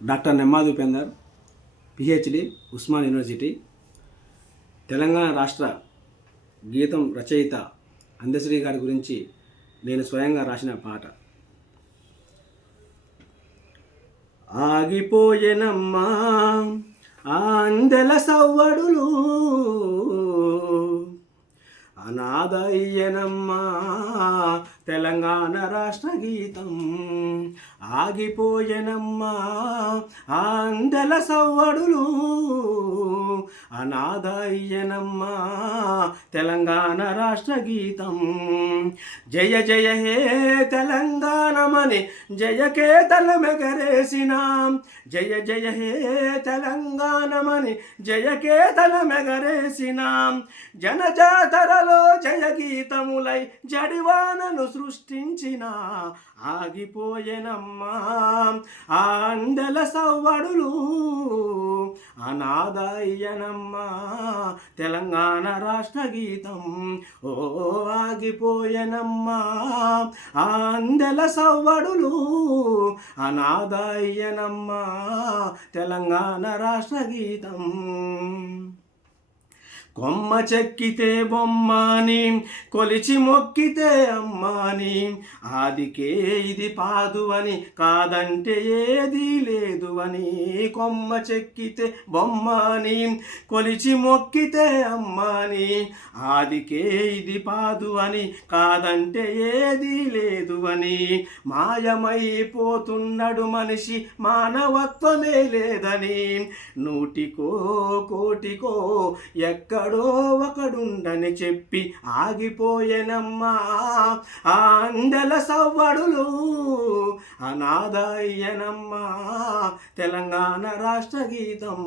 Doctor Nemmadi Upender, PhD, Osman university. Telangana రాష్ట్ర గీతం రచయిత అందశ్రీ గారి గురించి నేను స్వయంగా రాసిన పాట. ఆగిపోయేనమ్మా అందెల సవ్వడులు, అనాథయ్యనమ్మా తెలంగాణ రాష్ట్ర గీతం. ఆగిపోయేనమ్మా అందెల సవ్వడులు, అనాథయ్యనమ్మా తెలంగాణ రాష్ట్ర గీతం. జయ జయ హే తెలంగాణమని జయకేతలమెగరేసినాం, జయ జయ హే తెలంగాణమని జయకేతలమెగరేసినాం. జనజాతరలో జయ గీతములై జడివానను సృష్టించిన. ఆగిపోయేనమ్మా అందెల సవ్వడులు, అనాథయ్యనమ్మా తెలంగాణ రాష్ట్ర గీతం. ఓ ఆగిపోయేనమ్మా అందెల సవ్వడులు, అనాథయ్యనమ్మా తెలంగాణ రాష్ట్ర గీతం. కొమ్మ చెక్కితే బొమ్మని, కొలిచి మొక్కితే అమ్మాని, ఆదికే ఇది పాదు అని కాదంటే ఏదీ లేదు అని. కొమ్మ చెక్కితే బొమ్మని, కొలిచి మొక్కితే అమ్మాని, ఆదికే ఇది పాదు అని కాదంటే ఏదీ లేదు అని. మాయమైపోతున్నాడు మనిషి, మానవత్వమే లేదని. నూటికో కోటికో ఎక్కడో ఒకడుండని చెప్పి ఆగిపోయేనమ్మా అందెల సవ్వడులు, అనాథయ్యనమ్మా తెలంగాణ రాష్ట్ర గీతం.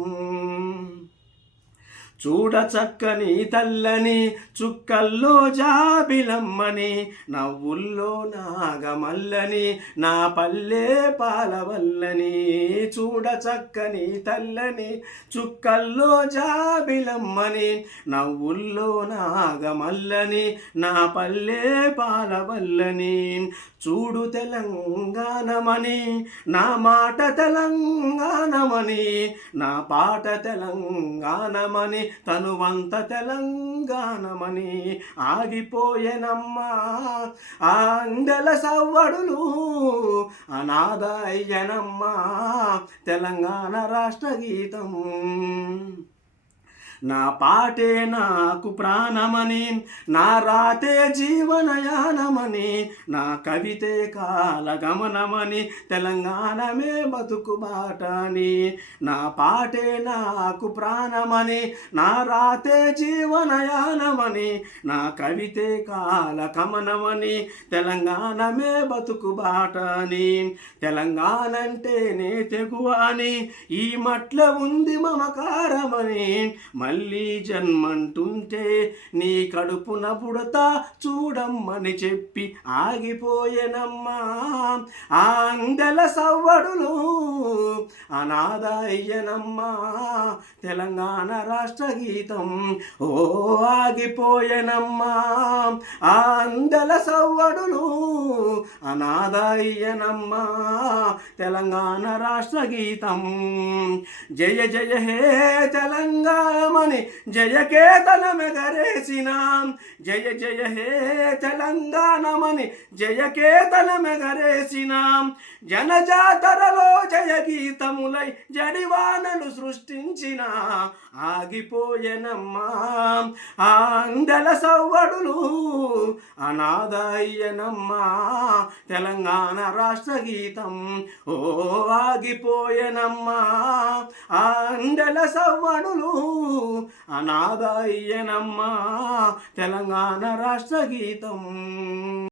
చూడ చక్కని తల్లని, చుక్కల్లో జాబిలమ్మని, నవ్వుల్లో నాగమల్లని, నా పల్లె పాలవల్లని. చూడ చక్కని తల్లని, చుక్కల్లో జాబిలమ్మని, నవ్వుల్లో నాగమల్లని, నా పల్లె పాలవల్లని. చూడు తెలంగాణమని, నా మాట తెలంగాణమని, నా పాట తెలంగాణమని, తనువంత తెలంగాణమని. ఆగిపోయేనమ్మా అందెల సవ్వడులు, అనాథయ్యనమ్మా తెలంగాణ రాష్ట్ర గీతం. నా పాటే నాకు ప్రాణమని, నా రాతే జీవనయానమని, నా కవితే కాలగమనమని, తెలంగాణమే బతుకు బాటని. నా పాటే నాకు ప్రాణమని, నా రాతే జీవనయానమని, నా కవితే కాలగమనమని, తెలంగాణమే బతుకు బాటని. తెలంగాణ అంటేనే తెగువ అని, ఈ మట్ల ఉంది మమకారమని, మళ్ళీ జన్మంటుంటే నీ కడుపున పుడతా చూడమ్మని చెప్పి ఆగిపోయేనమ్మా అందెల సవ్వడులు, అనాథయ్యనమ్మా తెలంగాణ రాష్ట్ర గీతం. ఓ ఆగిపోయేనమ్మా అందెల సవ్వడులు, అనాథయ్యనమ్మా తెలంగాణ రాష్ట్ర గీతం. జయ జయ హే తెలంగాణమని జయకేతలమెగరేసినాం, జయ జయ హే తెలంగాణమని జయకేతలమెగరేసినాం. జనజాతరలో జయ గీతములై జడివానను సృష్టించిన. ఆగిపోయేనమ్మా అందెల సవ్వడులు, అనాథయ్యనమ్మా తెలంగాణ రాష్ట్ర గీతం. ఓ ఆగిపోయేనమ్మా అందెల సవ్వడులు, అనాథయ్యనమ్మా తెలంగాణ రాష్ట్ర గీతం.